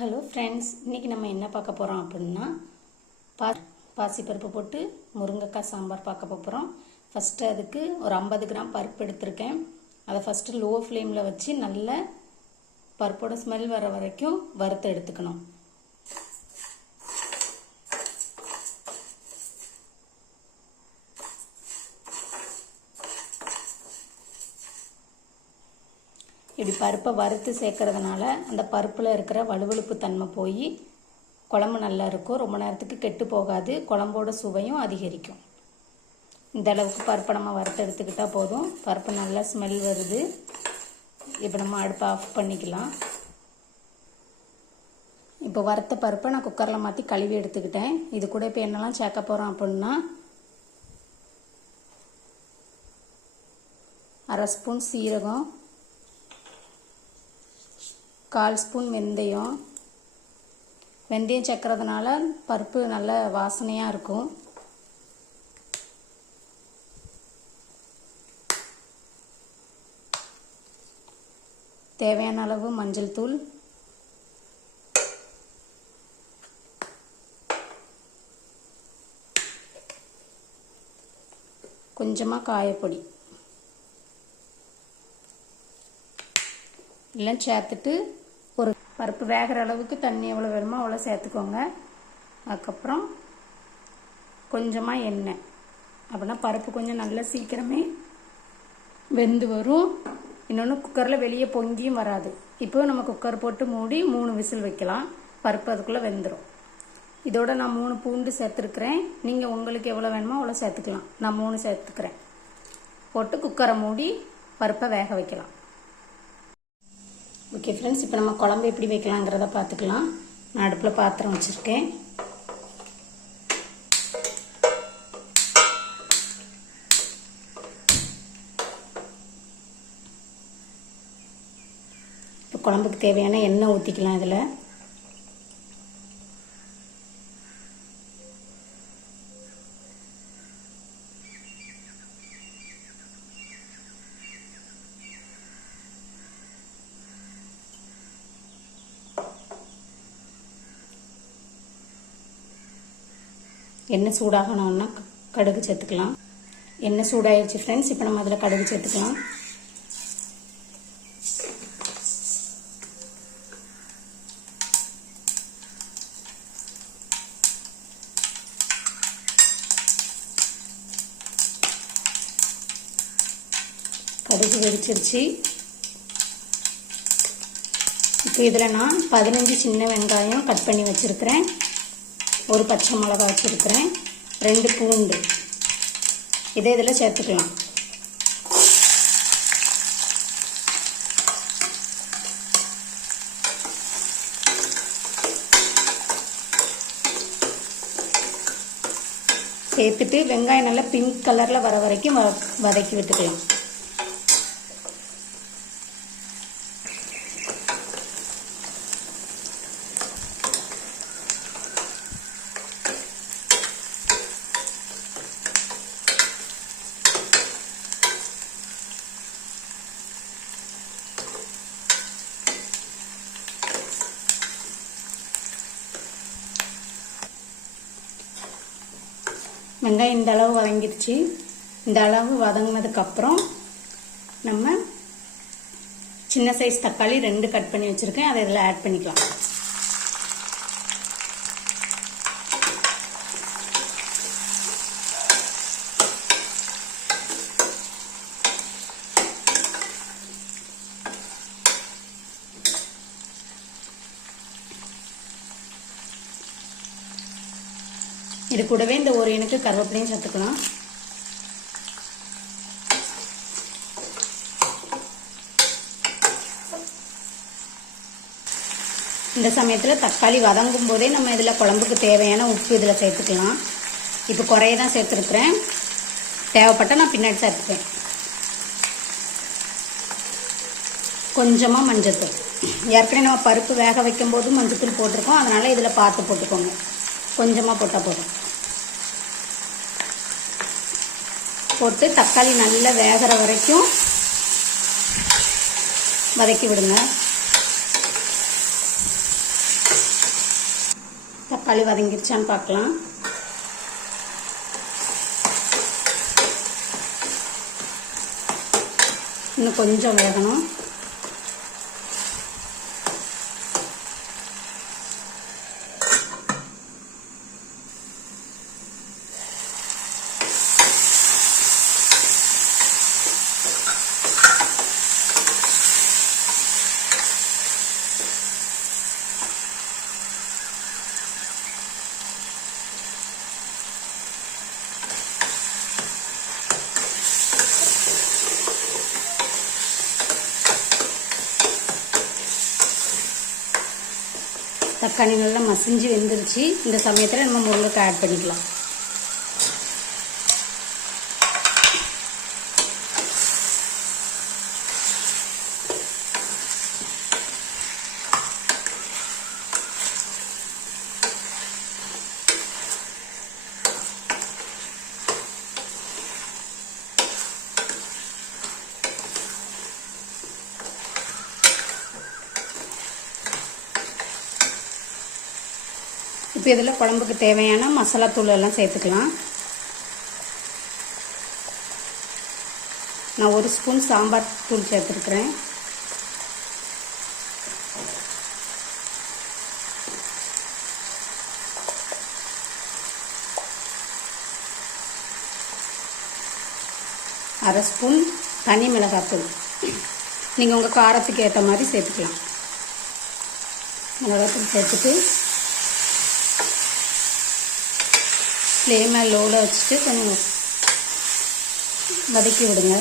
Hello friends, இன்றைக்கி நம்ம என்ன பார்க்க போகிறோம் அப்படின்னா பாசிப்பருப்பு போட்டு முருங்கைக்காய் சாம்பார் பார்க்க போகிறோம். ஃபஸ்ட்டு அதுக்கு ஒரு 50 கிராம் பருப்பு எடுத்திருக்கேன். அதை ஃபஸ்ட்டு லோ ஃப்ளேமில் வச்சு நல்ல பருப்போட ஸ்மெல் வர வரைக்கும் வறுத்து எடுத்துக்கணும். இப்படி பருப்பை வறுத்து சேர்க்கறதுனால அந்த பருப்பில் இருக்கிற வழுவழுப்பு தன்மை போய் குழம்பு நல்லா இருக்கும். ரொம்ப நேரத்துக்கு கெட்டு போகாது. குழம்போட சுவையும் அதிகரிக்கும். இந்த அளவுக்கு பருப்பை நம்ம வறுத்து எடுத்துக்கிட்டால் போதும். பருப்பு நல்லா ஸ்மெல் வருது. இப்போ நம்ம அடுப்பை ஆஃப் பண்ணிக்கலாம். இப்போ வறுத்த பருப்பை நான் குக்கரில் மாற்றி கழுவி எடுத்துக்கிட்டேன். இது கூட இப்போ என்னெல்லாம் சேர்க்க போகிறோம் அப்படின்னா 1/2 ஸ்பூன் சீரகம், 1/4 ஸ்பூன் வெந்தயம். வெந்தயம் சேர்க்கறதுனால பருப்பு நல்ல வாசனையாக இருக்கும். தேவையான அளவு மஞ்சள் தூள், கொஞ்சமாக காயப்பொடி எல்லாம் சேர்த்துட்டு ஒரு பருப்பு வேகிற அளவுக்கு தண்ணி எவ்வளோ வேணுமோ அவ்வளோ சேர்த்துக்கோங்க. அதுக்கப்புறம் கொஞ்சமாக எண்ணெய், அப்படின்னா பருப்பு கொஞ்சம் நல்லா சீக்கிரமே வெந்து வரும். இன்னொன்று குக்கரில் வெளியே பொங்கியும் வராது. இப்போ நம்ம குக்கர் போட்டு மூடி 3 விசில் வைக்கலாம். பருப்பு அதுக்குள்ளே வெந்துடும். இதோட நான் 3 பூண்டு சேர்த்துருக்குறேன். நீங்கள் உங்களுக்கு எவ்வளோ வேணுமோ அவ்வளோ சேர்த்துக்கலாம். நான் 3 சேர்த்துக்கிறேன். போட்டு குக்கரை மூடி பருப்பை வேக வைக்கலாம். ஓகே ஃப்ரெண்ட்ஸ், இப்போ நம்ம குழம்பு எப்படி வைக்கலாங்கிறத பார்த்துக்கலாம். நான் அடுப்பில் பாத்திரம் வச்சுருக்கேன். இப்போ குழம்புக்கு தேவையான எண்ணெய் ஊற்றிக்கலாம். இதில் எண்ணெய் சூடாகணும்னா கடுகு சேர்த்துக்கலாம். எண்ணெய் சூடாகிடுச்சு ஃப்ரெண்ட்ஸ். இப்போ நம்ம அதில் கடுகு சேர்த்துக்கலாம். கடுகு வெடிச்சிருச்சு. இப்போ இதில் நான் 15 சின்ன வெங்காயம் கட் பண்ணி வச்சுருக்கிறேன். ஒரு பச்சை மிளகா வச்சுருக்கிறேன். 2 பூண்டு இதை இதில் சேர்த்துக்கலாம். சேர்த்துட்டு வெங்காயம் நல்லா பிங்க் கலரில் வர வரைக்கும் வதக்கி விட்டுக்கலாம். வெங்காயம் இந்த அளவு வதங்கிடுச்சு. இந்த அளவு வதங்கினதுக்கப்புறம் நம்ம சின்ன சைஸ் தக்காளி 2 கட் பண்ணி வச்சுருக்கேன். அதை இதில் ஆட் பண்ணிக்கலாம். இது கூடவே இந்த ஒரு இனுக்கு கருவேப்பிலையும் சேர்த்துக்கலாம். இந்த சமயத்தில் தக்காளி வதங்கும் போதே நம்ம இதில் குழம்புக்கு தேவையான உப்பு இதில் சேர்த்துக்கலாம். இப்போ குறைய தான் சேர்த்துருக்குறேன். தேவைப்பட்டால் நான் பின்னாடி சேர்த்துப்பேன். கொஞ்சமாக மஞ்சத்தூள். ஏற்கனவே நம்ம பருப்பு வேக வைக்கும் போது மஞ்சத்தூள் போட்டிருக்கோம். அதனால் இதில் பார்த்து போட்டுக்கோங்க. கொஞ்சமாக போட்டால் போதும். போட்டு தக்காளி நல்லா வேகிற வரைக்கும் வதக்கி விடுங்க. தக்காளி வதங்கிருச்சான்னு பார்க்கலாம். இன்னும் கொஞ்சம் வேகணும். தக்காளி நல்லா மசிஞ்சு வெந்துருச்சு. இந்த சமயத்தில் நம்ம முருங்கைக்காய் ஆட் பண்ணிக்கலாம். இப்போ இதில் குழம்புக்கு தேவையான மசாலா தூள் எல்லாம் சேர்த்துக்கலாம். நான் 1 ஸ்பூன் சாம்பார் தூள் சேர்த்துருக்குறேன். அரை ஸ்பூன் தனி மிளகாத்தூள். நீங்கள் உங்கள் காரத்துக்கு ஏற்ற மாதிரி சேர்த்துக்கலாம். மிளகாத்தூள் சேர்த்துட்டு ஃப்ளேமை லோவில் வச்சுட்டு கொஞ்சம் வதக்கி விடுங்க.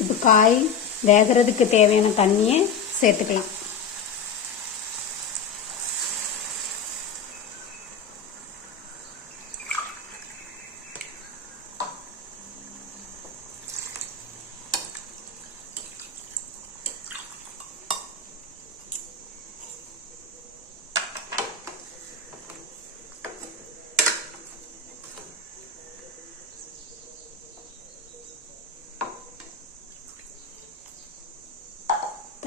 இப்போ காய் வேகிறதுக்கு தேவையான தண்ணியை சேர்த்துக்கலாம்.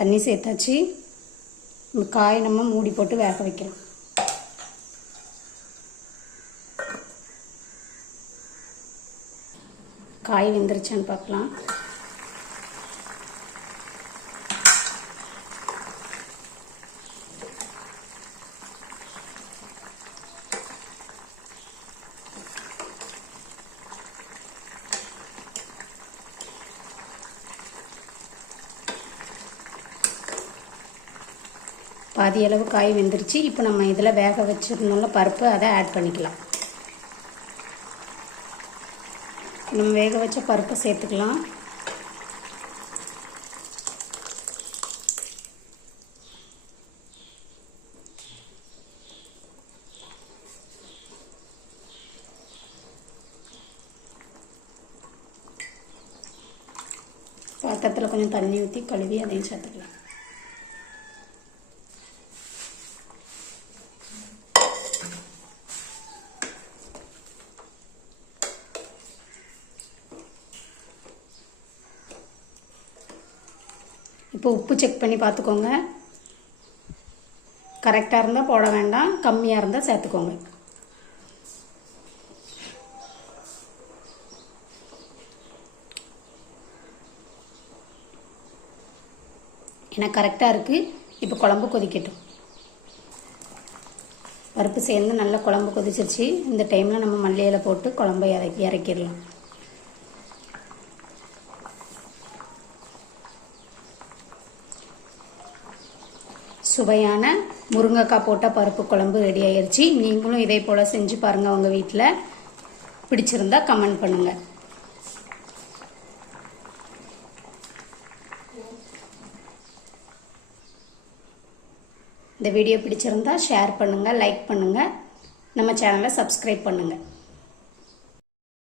தண்ணி சேர்த்தாச்சு. காய் நம்ம மூடி போட்டு வேக வைக்கலாம். காய் வெந்துருச்சான்னு பார்க்கலாம். பாதி அளவு காய் வெந்துருச்சு. இப்போ நம்ம இதில் வேக வச்சிருந்தோம்ல பருப்பு, அதை ஆட் பண்ணிக்கலாம். நம்ம வேக வச்ச பருப்பை சேர்த்துக்கலாம். பாத்திரத்தில் கொஞ்சம் தண்ணி ஊற்றி கழுவி அதையும் சேர்த்துக்கலாம். இப்போ உப்பு செக் பண்ணி பார்த்துக்கோங்க. கரெக்டாக இருந்தால் போட வேண்டாம், கம்மியாக இருந்தால் சேர்த்துக்கோங்க. ஏன்னா கரெக்டாக இருக்குது. இப்போ குழம்பு கொதிக்கட்டும். பருப்பு சேர்ந்து நல்லா குழம்பு கொதிச்சிருச்சு. இந்த டைமில் நம்ம மல்லி இலை போட்டு குழம்பை இறக்கிடலாம். சுவையான முருங்கைக்காய் போட்ட பருப்பு குழம்பு ரெடி ஆயிடுச்சு. நீங்களும் இதே போல் செஞ்சு பாருங்கள் உங்கள் வீட்டில். பிடிச்சிருந்தா கமெண்ட் பண்ணுங்கள். இந்த வீடியோ பிடிச்சிருந்தா ஷேர் பண்ணுங்கள், லைக் பண்ணுங்கள், நம்ம சேனலை சப்ஸ்கிரைப் பண்ணுங்கள்.